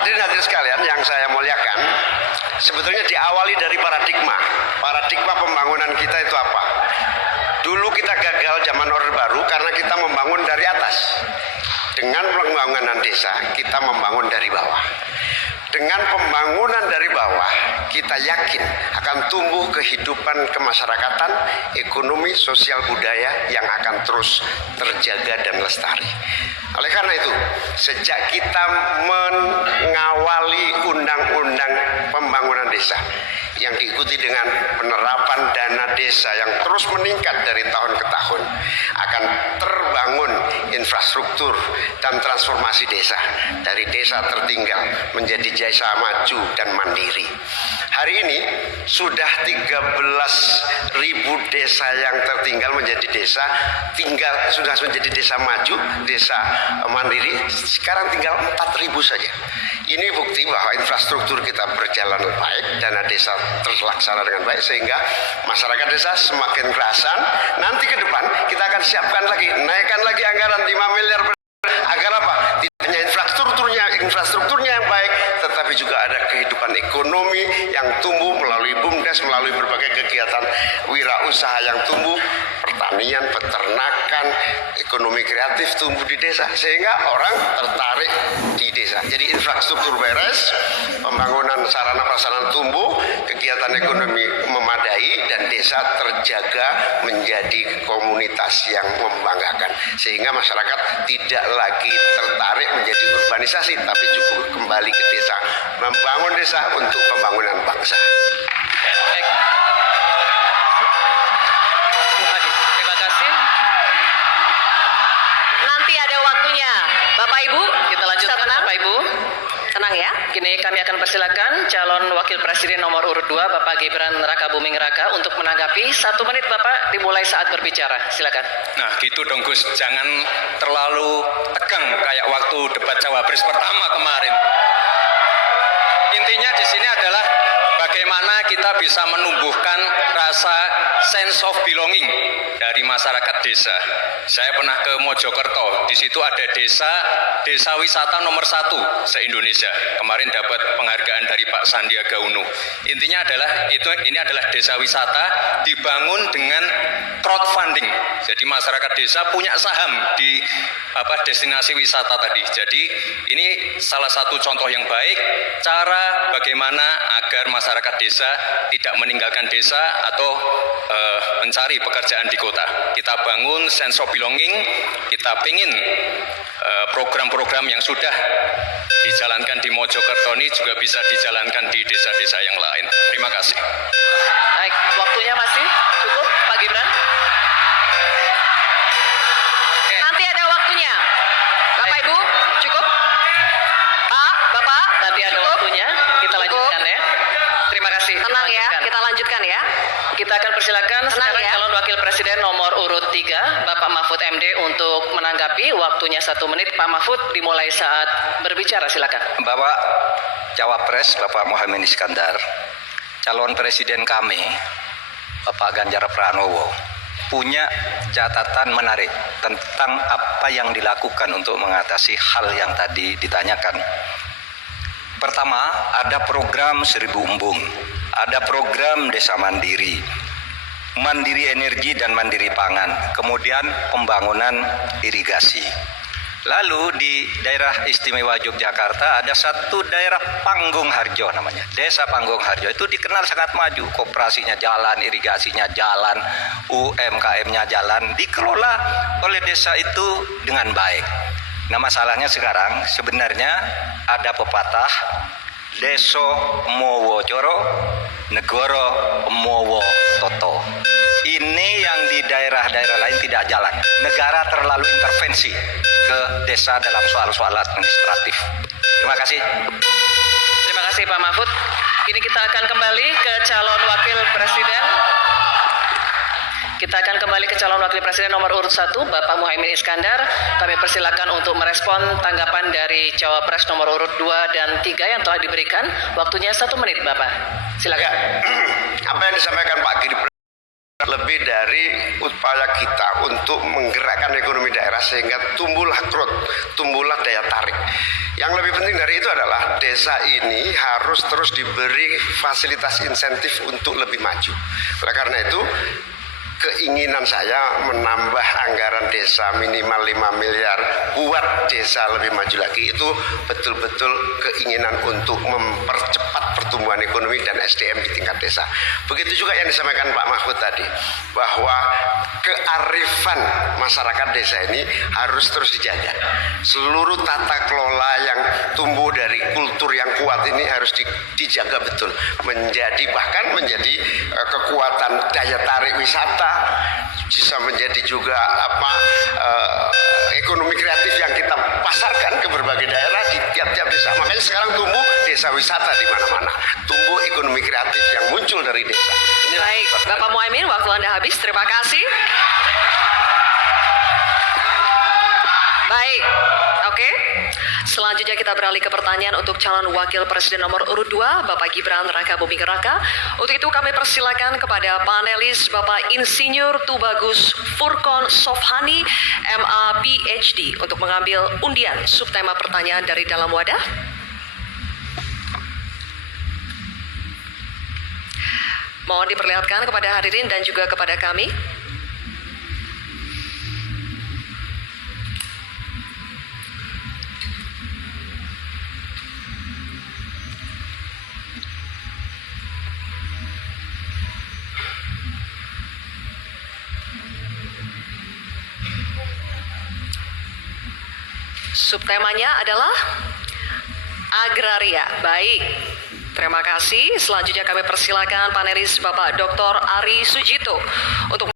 Hadirin sekalian yang saya muliakan, sebetulnya diawali dari paradigma. Paradigma pembangunan kita itu apa? Dulu kita gagal zaman Orde Baru karena kita membangun dari atas. Dengan pembangunan desa, kita membangun dari bawah. Dengan pembangunan dari bawah, kita yakin akan tumbuh kehidupan kemasyarakatan, ekonomi, sosial, budaya yang akan terus terjaga dan lestari. Oleh karena itu, sejak kita mengawali undang-undang pembangunan desa yang diikuti dengan penerapan dana desa yang terus meningkat dari tahun ke tahun, akan terbangun infrastruktur dan transformasi desa dari desa tertinggal menjadi desa maju dan mandiri. Hari ini sudah 13.000 desa yang tertinggal menjadi desa tinggal, sudah menjadi desa maju, desa mandiri. Sekarang tinggal 4.000 saja. Ini bukti bahwa infrastruktur kita berjalan baik, dana desa terlaksana dengan baik, sehingga masyarakat desa semakin kerasan. Nanti ke depan kita akan siapkan lagi, naikkan lagi anggaran 5 miliar agar apa? Tidak hanya infrastrukturnya yang baik, tetapi juga ada kehidupan ekonomi yang tumbuh melalui BUMDes, melalui berbagai kegiatan wirausaha yang tumbuh, pertanian, peternakan, ekonomi kreatif tumbuh di desa, sehingga orang tertarik di desa. Jadi infrastruktur beres, pembangunan sarana prasarana tumbuh, kegiatan ekonomi memadai, dan desa terjaga menjadi komunitas yang membanggakan, sehingga masyarakat tidak lagi tertarik menjadi urbanisasi, tapi cukup kembali ke desa, membangun desa untuk pembangunan bangsa. Baik. Terima kasih. Nanti ada waktunya. Bapak Ibu, Kita lanjutkan, Bapak Ibu. tenang ya. Kini kami akan persilakan calon wakil presiden nomor urut 2 Bapak Gibran Raka Buming Raka untuk menanggapi. 1 menit Bapak dimulai saat berbicara. Silakan. Nah gitu dong Gus, jangan terlalu tegang kayak waktu debat Cawapres pertama kemarin. Intinya di sini adalah bagaimana kita bisa menumbuhkan rasa sense of belonging dari masyarakat desa. Saya pernah ke Mojokerto, di situ ada desa wisata nomor 1 se-Indonesia. Kemarin dapat penghargaan dari Pak Sandiaga Uno. Intinya adalah ini adalah desa wisata dibangun dengan crowdfunding. Jadi masyarakat desa punya saham di destinasi wisata tadi. Jadi ini salah satu contoh yang baik cara bagaimana agar masyarakat desa tidak meninggalkan desa atau mencari pekerjaan di kota. Kita bangun sense of belonging, kita ingin program-program yang sudah dijalankan di Mojokerto ini juga bisa dijalankan di desa-desa yang lain. Terima kasih. Baik, waktunya masih cukup Pak Gibran. Nanti ada waktunya. Bapak Ibu, cukup? Pak, Bapak, Nanti ada cukup? waktunya. Kita lanjutkan ya. Terima kasih. Tenang ya, Lanjutkan. kita lanjutkan ya. Kita akan persilakan sekarang ya. calon wakil presiden nomor urut 3 Bapak Mahfud MD untuk menanggapi. Waktunya 1 menit. Pak Mahfud dimulai saat berbicara. Silakan. Bapak Cawapres Bapak Muhaimin Iskandar, calon presiden kami Bapak Ganjar Pranowo punya catatan menarik tentang apa yang dilakukan untuk mengatasi hal yang tadi ditanyakan. Pertama, ada program 1000 Embung, ada program Desa Mandiri, Mandiri Energi dan Mandiri Pangan, kemudian pembangunan irigasi. Lalu di daerah istimewa Yogyakarta ada satu daerah Panggung Harjo namanya. Desa Panggung Harjo itu dikenal sangat maju. Koperasinya jalan, irigasinya jalan, UMKM-nya jalan. Dikelola oleh desa itu dengan baik. Nah masalahnya sekarang sebenarnya ada pepatah Deso Mowo Coro, Negoro Mowo Toto. Ini yang di daerah-daerah lain tidak jalan. Negara terlalu intervensi ke desa dalam soal-soal administratif. Terima kasih. Terima kasih Pak Mahfud. Kini kita akan kembali ke calon wakil presiden. Kita akan kembali ke calon wakil presiden nomor urut 1 Bapak Muhaimin Iskandar. Kami persilakan untuk merespon tanggapan dari cawapres nomor urut 2 dan 3 yang telah diberikan. Waktunya 1 menit Bapak. Silakan. Ya, apa yang disampaikan Pak Gibran lebih dari upaya kita untuk menggerakkan ekonomi daerah sehingga tumbuhlah growth, tumbuhlah daya tarik. Yang lebih penting dari itu adalah desa ini harus terus diberi fasilitas insentif untuk lebih maju. Oleh karena itu, keinginan saya menambah anggaran desa minimal 5 miliar buat desa lebih maju lagi, itu betul-betul keinginan untuk mempercepat pertumbuhan ekonomi dan SDM di tingkat desa. Begitu juga yang disampaikan Pak Mahfud tadi, bahwa kearifan masyarakat desa ini harus terus dijaga. Seluruh tata kelola yang tumbuh dari kultur yang kuat ini harus dijaga betul, bahkan menjadi kekuatan daya tarik wisata, bisa menjadi juga ekonomi kreatif yang kita pasarkan ke berbagai daerah di tiap-tiap desa. Makanya sekarang tumbuh desa wisata di mana-mana, tumbuh ekonomi kreatif yang muncul dari desa. Baik, Bapak Muhaimin, waktu Anda habis. Terima kasih. Baik, oke. Selanjutnya kita beralih ke pertanyaan untuk calon wakil presiden nomor urut 2, Bapak Gibran Rakabuming Raka. Untuk itu kami persilakan kepada panelis Bapak Insinyur Tubagus Furkon Sofhani, MA PhD, untuk mengambil undian subtema pertanyaan dari dalam wadah. Mohon diperlihatkan kepada hadirin dan juga kepada kami. Subtemanya adalah agraria. Baik, terima kasih. Selanjutnya kami persilakan panelis Bapak Dr. Ari Sujito untuk